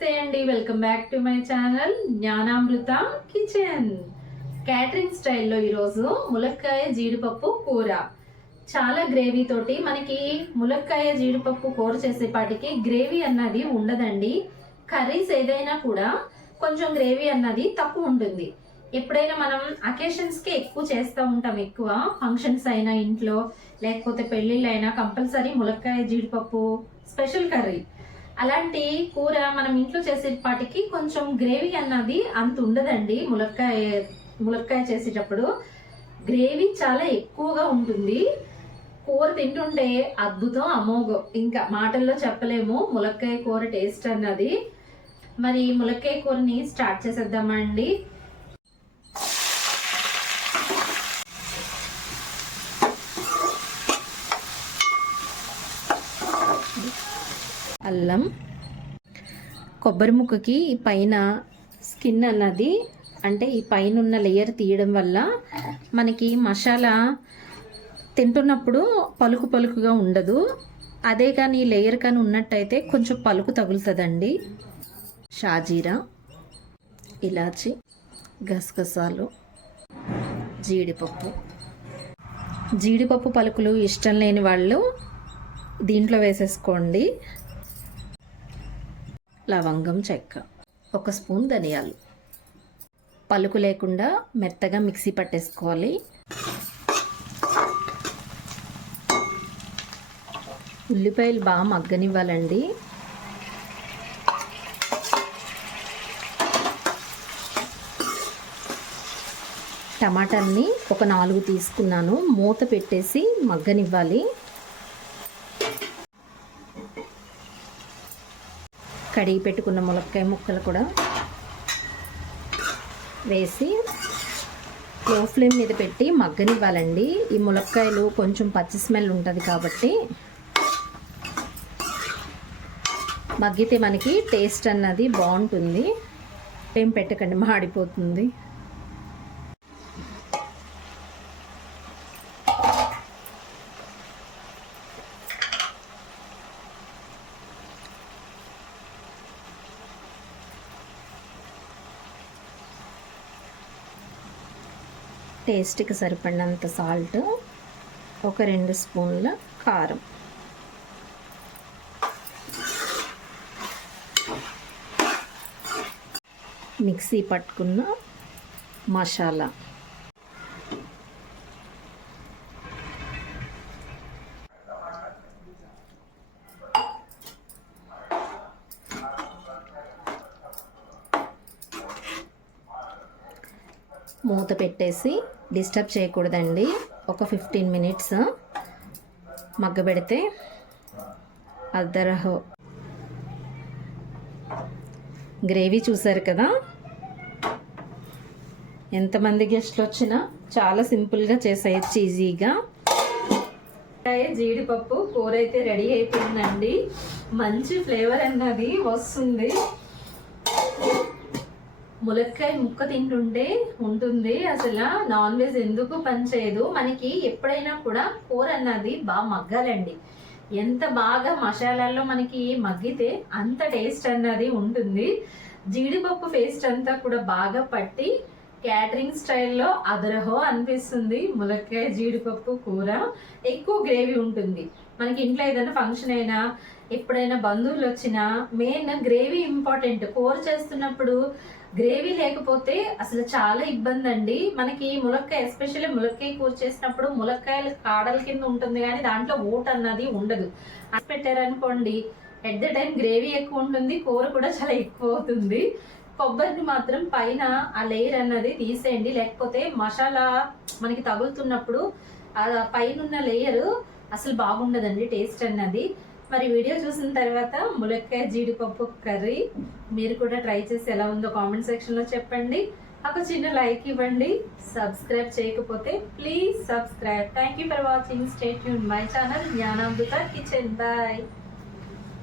నమస్తే అండి. Welcome back to my channel Gnanamrutha kitchen catering స్టైల్లో ఈరోజు ములక్కాయ జీడిపప్పు కూర. చాలా గ్రేవీ తోటి మనకి ములక్కాయ జీడిపప్పు కూర చేసేపాటికి గ్రేవీ అన్నది ఉండదండి. కర్రీస్ ఏదైనా కూడా కొంచెం గ్రేవీ అన్నది తక్కువ ఉంటుంది. ఎప్పుడైనా మనం అకేషన్స్కి ఎక్కువ చేస్తూ ఉంటాం ఎక్కువ. ఫంక్షన్స్ అయినా ఇంట్లో లేకపోతే పెళ్ళిళ్ళైనా కంపల్సరీ ములక్కాయ జీడిపప్పు స్పెషల్ కర్రీ అలాంటి కూర మనం ఇంట్లో చేసేపాటికి కొంచెం గ్రేవీ అన్నది అంత ఉండదండి. ములక్కాయ ములక్కాయ చేసేటప్పుడు గ్రేవీ చాలా ఎక్కువగా ఉంటుంది. కూర తింటుంటే అద్భుతం అమోఘం. ఇంకా మాటల్లో చెప్పలేము ములక్కాయ కూర టేస్ట్ అన్నది. మరి ములక్కాయ కూరని స్టార్ట్ చేసేద్దామండి. అల్లం కొబ్బరి ముక్కకి పైన స్కిన్ అన్నది అంటే ఈ పైన ఉన్న లేయర్ తీయడం వల్ల మనకి మసాలా తింటున్నప్పుడు పలుకు పలుకుగా ఉండదు. అదే కానీ ఈ లేయర్ కానీ ఉన్నట్టయితే కొంచెం పలుకు తగులుతుందండి. షాజీరా ఇలాచి గసగసాలు జీడిపప్పు. జీడిపప్పు పలుకులు ఇష్టం లేని వాళ్ళు దీంట్లో వేసేసుకోండి. లవంగం చెక్క ఒక స్పూన్ ధనియాలు. పలుకు లేకుండా మెత్తగా మిక్సీ పట్టేసుకోవాలి. ఉల్లిపాయలు బాగా మగ్గనివ్వాలండి. టమాటాల్ని ఒక నాలుగు తీసుకున్నాను. మూత పెట్టేసి మగ్గనివ్వాలి. కడిగి పెట్టుకున్న ములక్కాయ ముక్కలు కూడా వేసి లో ఫ్లేమ్ మీద పెట్టి మగ్గనివ్వాలండి. ఈ ములక్కాయలు కొంచెం పచ్చి స్మెల్ ఉంటుంది కాబట్టి మగ్గితే మనకి టేస్ట్ అన్నది బాగుంటుంది. ఏం పెట్టకండి మాడిపోతుంది. టేస్ట్కి సరిపడినంత సాల్ట్ ఒక రెండు స్పూన్ల కారం. మిక్సీ పట్టుకున్న మసాలా. మూత పెట్టేసి డిస్టర్బ్ చేయకూడదండి. ఒక ఫిఫ్టీన్ మినిట్స్ మగ్గబెడితే అద్దరహో గ్రేవీ చూసారు కదా? ఎంతమంది గెస్ట్లు వచ్చినా చాలా సింపుల్గా చేసేయచ్చు ఈజీగా. జీడిపప్పు కూర అయితే రెడీ అయిపోయిందండి. మంచి ఫ్లేవర్ అన్నది వస్తుంది. ములక్కాయ ముక్క తింటుంటే ఉంటుంది. అసలు నాన్ వెజ్ ఎందుకు పనిచేయదు మనకి ఎప్పుడైనా కూడా కూర అన్నది బాగా మగ్గాలండి. ఎంత బాగా మసాలాల్లో మనకి మగ్గితే అంత టేస్ట్ అన్నది ఉంటుంది. జీడిపప్పు పేస్ట్ అంతా కూడా బాగా పట్టి క్యాటరింగ్ స్టైల్లో అదరహో అనిపిస్తుంది ములక్కాయ జీడిపప్పు కూర. ఎక్కువ గ్రేవీ ఉంటుంది. మనకి ఇంట్లో ఏదైనా ఫంక్షన్ అయినా ఎప్పుడైనా బంధువులు వచ్చినా మెయిన్ గ్రేవీ ఇంపార్టెంట్. కూర చేస్తున్నప్పుడు గ్రేవీ లేకపోతే అసలు చాలా ఇబ్బంది అండి మనకి ములక్కాయ ఎస్పెషల్లీ ములక్కాయ కూర చేసినప్పుడు ములక్కాయలు కాడల కింద ఉంటుంది కానీ దాంట్లో ఓట్ అన్నది ఉండదు. అది పెట్టారనుకోండి ఎట్ ద టైం గ్రేవీ ఎక్కువ ఉంటుంది కూర కూడా చాలా ఎక్కువ అవుతుంది. కొబ్బరిని మాత్రం పైన ఆ లేయర్ అన్నది తీసేయండి. లేకపోతే మసాలా మనకి తగులుతున్నప్పుడు ఆ పైన ఉన్న లేయర్ అసలు బాగుండదండి టేస్ట్ అన్నది. మరి వీడియో చూసిన తర్వాత ములక్కాయ జీడిపప్పు కర్రీ మీరు కూడా ట్రై చేసి ఎలా ఉందో కామెంట్ సెక్షన్లో చెప్పండి. ఒక చిన్న లైక్ ఇవ్వండి. సబ్స్క్రైబ్ చేయకపోతే please subscribe thank you for watching stay Yoon my channel Gnanamrutha kitchen bye